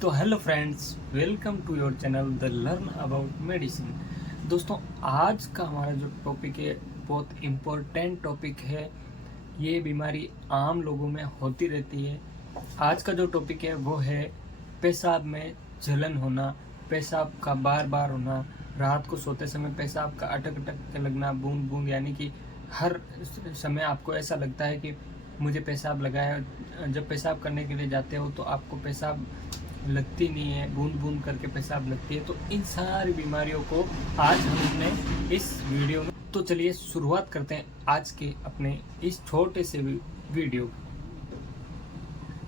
तो hello friends, welcome to your channel the learn about medicine. दोस्तों, आज का हमारा जो टॉपिक है बहुत इम्पोर्टेंट टॉपिक है। ये बीमारी आम लोगों में होती रहती है। आज का जो टॉपिक है वो है पेशाब में जलन होना, पेशाब का बार बार होना, रात को सोते समय पेशाब का अटक अटक के लगना, बूंद बूंद, यानी कि हर समय आपको ऐसा लगता है कि मुझे पेशाब लगा है। जब पेशाब करने के लिए जाते हो तो आपको पेशाब लगती नहीं है, बूंद बूंद करके पेशाब लगती है। तो इन सारी बीमारियों को आज हम अपने इस वीडियो में, तो चलिए शुरुआत करते हैं आज के अपने इस छोटे से वीडियो।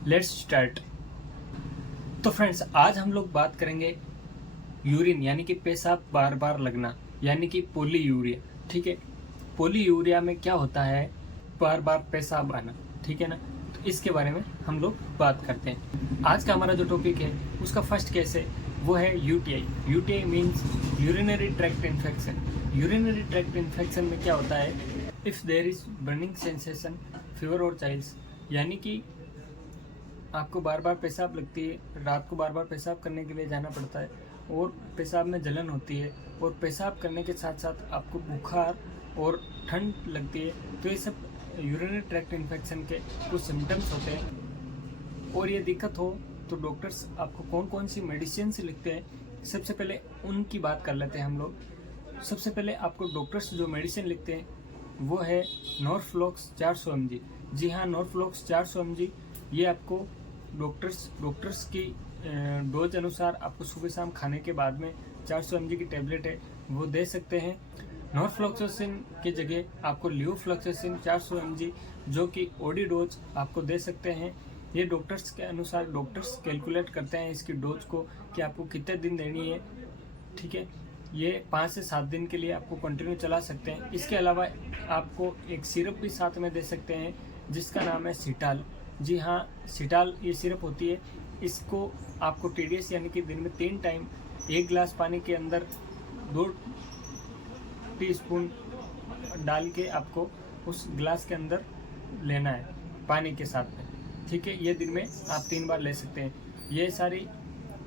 Let's start. तो फ्रेंड्स, आज हम लोग बात करेंगे यूरिन यानी कि पेशाब बार बार लगना, यानी कि पोलीयूरिया। ठीक है, पोलीयूरिया में क्या होता है? बार बार पेशाब आना। ठीक है ना, तो इसके बारे में हम लोग बात करते हैं। आज का हमारा जो टॉपिक है उसका फर्स्ट केस है, वो है UTI. UTI means urinary tract infection. Urinary tract infection में क्या होता है? If there is burning sensation, fever और चाइल्स, यानी कि आपको बार बार पेशाब लगती है, रात को बार बार पेशाब करने के लिए जाना पड़ता है और पेशाब में जलन होती है और पेशाब करने के साथ साथ आपको बुखार और ठंड लगती है। तो ये सब यूरिनरी ट्रैक्ट इन्फेक्शन के कुछ सिम्टम्स होते हैं। और ये दिक्कत हो तो डॉक्टर्स आपको कौन कौन सी मेडिसिन लिखते हैं, सबसे पहले उनकी बात कर लेते हैं हम लोग। सबसे पहले आपको डॉक्टर्स जो मेडिसिन लिखते हैं वो है नॉर्फ्लॉक्स 400 mg। जी हाँ, नॉर्फ्लॉक्स 400 mg ये आपको डॉक्टर्स की डोज अनुसार आपको सुबह शाम खाने के बाद में 400 mg की टेबलेट है वो दे सकते हैं। नॉर्फ्लॉक्सासिन की जगह आपको लियोफ्लॉक्सासिन 400 mg जो कि ओडी डोज आपको दे सकते हैं। ये डॉक्टर्स के अनुसार डॉक्टर्स कैलकुलेट करते हैं इसकी डोज को कि आपको कितने दिन देनी है। ठीक है, ये 5 से 7 दिन के लिए आपको कंटिन्यू चला सकते हैं। इसके अलावा आपको एक सिरप भी साथ में दे सकते हैं जिसका नाम है सिटाल। जी हाँ, सिटाल ये सिरप होती है। इसको आपको टीडीएस यानी कि दिन में 3 टाइम 1 गिलास पानी के अंदर 2 टीस्पून डाल के आपको उस गिलास के अंदर लेना है पानी के साथ में। ठीक है, ये दिन में आप 3 बार ले सकते हैं। ये सारी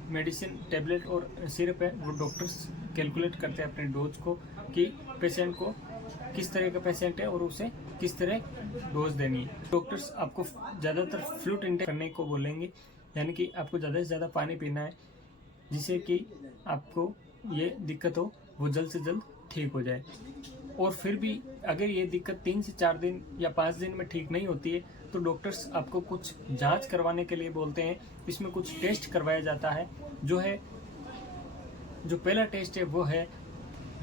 मेडिसिन, टेबलेट और सिरप है वो डॉक्टर्स कैलकुलेट करते हैं अपने डोज को कि पेशेंट को किस तरह का पेशेंट है और उसे किस तरह डोज देनी है। डॉक्टर्स आपको ज़्यादातर फ्लूइड इंटेक करने को बोलेंगे, यानी कि आपको ज़्यादा से ज़्यादा पानी पीना है जिससे कि आपको ये दिक्कत हो वो जल्द से जल्द ठीक हो जाए। और फिर भी अगर ये दिक्कत 3 से 4 दिन या 5 दिन में ठीक नहीं होती है तो डॉक्टर्स आपको कुछ जांच करवाने के लिए बोलते हैं। इसमें कुछ टेस्ट करवाया जाता है। जो पहला टेस्ट है वो है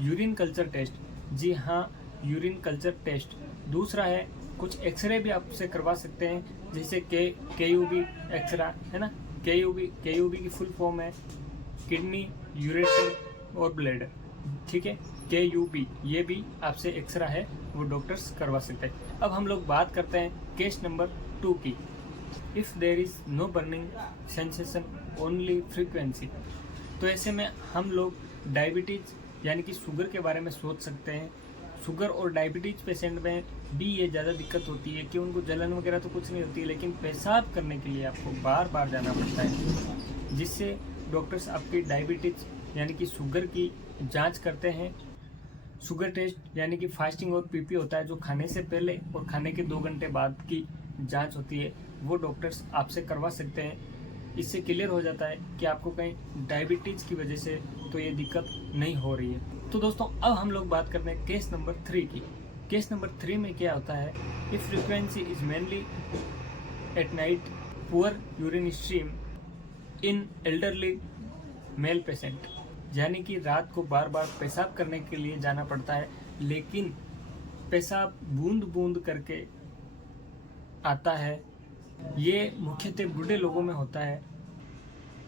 यूरिन कल्चर टेस्ट। जी हाँ, यूरिन कल्चर टेस्ट। दूसरा है कुछ एक्सरे भी आपसे करवा सकते हैं, जैसे केयूबी एक्सरा है ना। केयूबी की फुल फॉर्म है किडनी, यूरेटर और ब्लैडर। ठीक है, केयूबी ये भी आपसे एक्सरा है वो डॉक्टर्स करवा सकते हैं। अब हम लोग बात करते हैं केस नंबर 2 की। If there is no burning sensation only frequency. तो ऐसे में हम लोग डायबिटीज़ यानी कि शुगर के बारे में सोच सकते हैं। शुगर और डायबिटीज़ पेशेंट में भी ये ज़्यादा दिक्कत होती है कि उनको जलन वगैरह तो कुछ नहीं होती है, लेकिन पेशाब करने के लिए आपको बार बार जाना पड़ता है, जिससे डॉक्टर्स आपकी डायबिटीज़ यानी कि शुगर की जांच करते हैं। शुगर टेस्ट यानी कि फास्टिंग और पीपी होता है जो खाने से पहले और खाने के 2 घंटे बाद की जांच होती है, वो डॉक्टर्स आपसे करवा सकते हैं। इससे क्लियर हो जाता है कि आपको कहीं डायबिटीज़ की वजह से तो ये दिक्कत नहीं हो रही है। तो दोस्तों, अब हम लोग बात करते हैं केस नंबर 3 की। केस नंबर 3 में क्या होता है? If frequency is mainly at night, poor urine stream in elderly male patient. यानी कि रात को बार बार पेशाब करने के लिए जाना पड़ता है, लेकिन पेशाब बूंद बूंद करके आता है। ये मुख्यतः बूढ़े लोगों में होता है।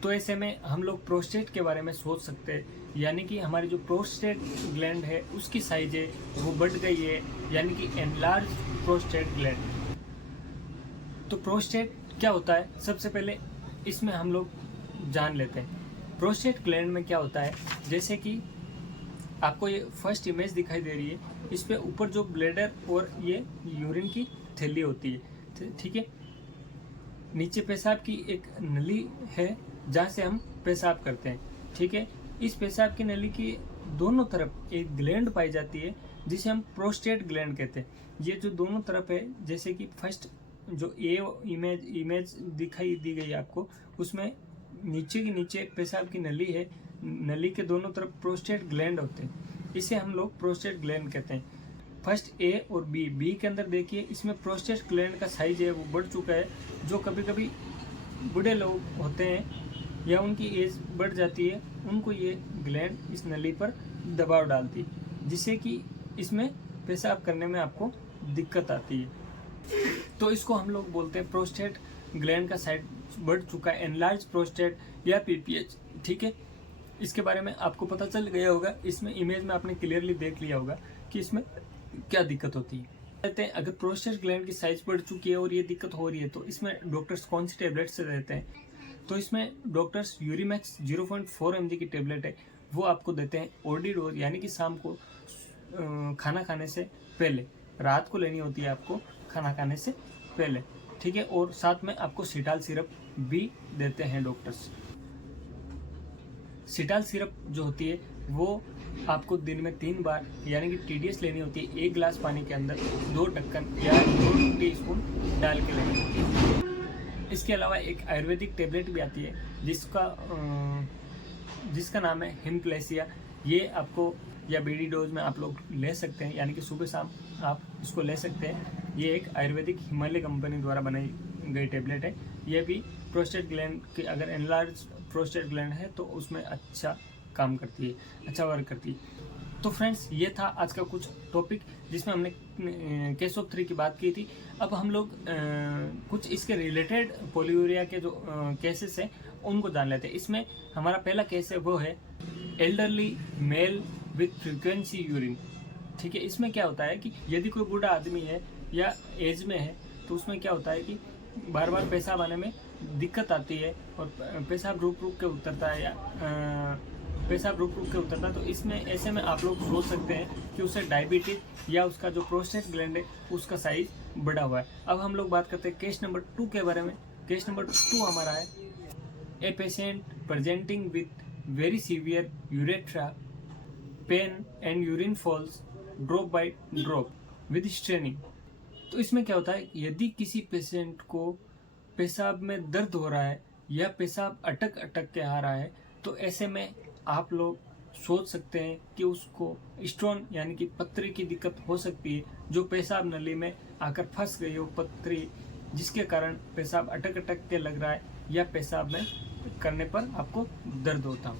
तो ऐसे में हम लोग प्रोस्टेट के बारे में सोच सकते हैं, यानी कि हमारी जो प्रोस्टेट ग्लैंड है उसकी साइज है वो बढ़ गई है, यानी कि एनलार्ज प्रोस्टेट ग्लैंड। तो प्रोस्टेट क्या होता है, सबसे पहले इसमें हम लोग जान लेते हैं। प्रोस्टेट ग्लैंड में क्या होता है, जैसे कि आपको ये फर्स्ट इमेज दिखाई दे रही है, इस पे ऊपर जो ब्लैडर और ये यूरिन की थैली होती है। ठीक है, नीचे पेशाब की एक नली है जहाँ से हम पेशाब करते हैं, ठीक है। इस पेशाब की नली की दोनों तरफ एक ग्लैंड पाई जाती है जिसे हम प्रोस्टेट ग्लैंड कहते हैं। ये जो दोनों तरफ है, जैसे कि फर्स्ट जो इमेज दिखाई दी गई आपको, उसमें नीचे की नीचे पेशाब की नली है, नली के दोनों तरफ प्रोस्टेट ग्लैंड होते हैं, इसे हम लोग प्रोस्टेट ग्लैंड कहते हैं। फर्स्ट ए और बी के अंदर देखिए, इसमें प्रोस्टेट ग्लैंड का साइज है वो बढ़ चुका है। जो कभी कभी बूढ़े लोग होते हैं या उनकी एज बढ़ जाती है, उनको ये ग्लैंड इस नली पर दबाव डालती है, जिससे कि इसमें पेशाब करने में आपको दिक्कत आती है। तो इसको हम लोग बोलते हैं प्रोस्टेट ग्लैंड का साइज बढ़ चुका है, एनलार्ज प्रोस्टेट या पीपीएच, ठीक है। इसके बारे में आपको पता चल गया होगा, इसमें इमेज में आपने क्लियरली देख लिया होगा कि इसमें क्या दिक्कत होती है। कहते हैं अगर प्रोस्टेट ग्लैंड की साइज बढ़ चुकी है और ये दिक्कत हो रही है, तो इसमें डॉक्टर्स कौन सी टेबलेट्स देते हैं? तो इसमें डॉक्टर्स यूरिमैक्स 0.4 mg की टेबलेट है, वो आपको देते हैं ओडी डोज, यानी कि शाम को खाना खाने से पहले, रात को लेनी होती है आपको खाना खाने से पहले, ठीक है। और साथ में आपको सिटाल सिरप भी देते हैं डॉक्टर्स। सिटाल सिरप जो होती है वो आपको दिन में 3 बार यानी कि TDS लेनी होती है। 1 गिलास पानी के अंदर 2 ढक्कन या 2 टीस्पून डाल के लेनी होती है। इसके अलावा एक आयुर्वेदिक टेबलेट भी आती है जिसका नाम है हिमप्लेसिया। ये आपको या बीडी डोज में आप लोग ले सकते हैं, यानी कि सुबह शाम आप इसको ले सकते हैं। ये एक आयुर्वेदिक हिमालय कंपनी द्वारा बनाई गई टेबलेट है। ये भी प्रोस्टेट ग्लैंड की, अगर एनलार्ज प्रोस्टेट ग्लैंड है तो उसमें अच्छा काम करती है, अच्छा वर्क करती है। तो फ्रेंड्स, ये था आज का कुछ टॉपिक जिसमें हमने केस ऑफ 3 की बात की थी। अब हम लोग कुछ इसके रिलेटेड पॉलीयूरिया के जो केसेस हैं उनको जान लेते हैं। इसमें हमारा पहला केस है वो है elderly mail with frequency urine, ठीक है। इसमें क्या होता है कि यदि कोई बूढ़ा आदमी है या एज में है, तो उसमें क्या होता है कि बार बार पेशाब आने में दिक्कत आती है और पेशाब रुक रुक के उतरता है, या पेशाब रुक रुक के उतरता है। तो इसमें ऐसे में आप लोग सोच सकते हैं कि उसे डायबिटीज या उसका जो प्रोस्टेट ग्लैंड है उसका साइज बड़ा हुआ है। अब हम लोग बात करते हैं केस नंबर 2 के बारे में। केस नंबर 2 हमारा है a patient presenting with very severe urethra pain and urine falls drop by drop with straining. तो इसमें क्या होता है, यदि किसी पेशेंट को पेशाब में दर्द हो रहा है या पेशाब अटक अटक के आ रहा है, तो ऐसे में आप लोग सोच सकते हैं कि उसको स्टोन यानी कि पथरी की दिक्कत हो सकती है, जो पेशाब नली में आकर फंस गई हो पथरी, जिसके कारण पेशाब अटक अटक के लग रहा है या पेशाब में करने पर आपको दर्द होता हो।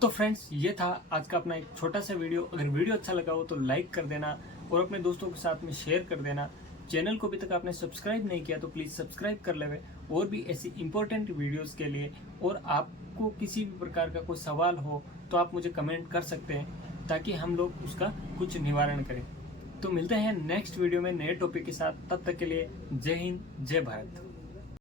तो फ्रेंड्स, ये था आज का अपना एक छोटा सा वीडियो। अगर वीडियो अच्छा लगा हो तो लाइक कर देना और अपने दोस्तों के साथ में शेयर कर देना। चैनल को अभी तक आपने सब्सक्राइब नहीं किया तो प्लीज़ सब्सक्राइब कर लेवे, और भी ऐसी इंपॉर्टेंट वीडियोस के लिए। और आपको किसी भी प्रकार का कोई सवाल हो तो आप मुझे कमेंट कर सकते हैं, ताकि हम लोग उसका कुछ निवारण करें। तो मिलते हैं नेक्स्ट वीडियो में नए टॉपिक के साथ। तब तक के लिए जय हिंद, जय भारत।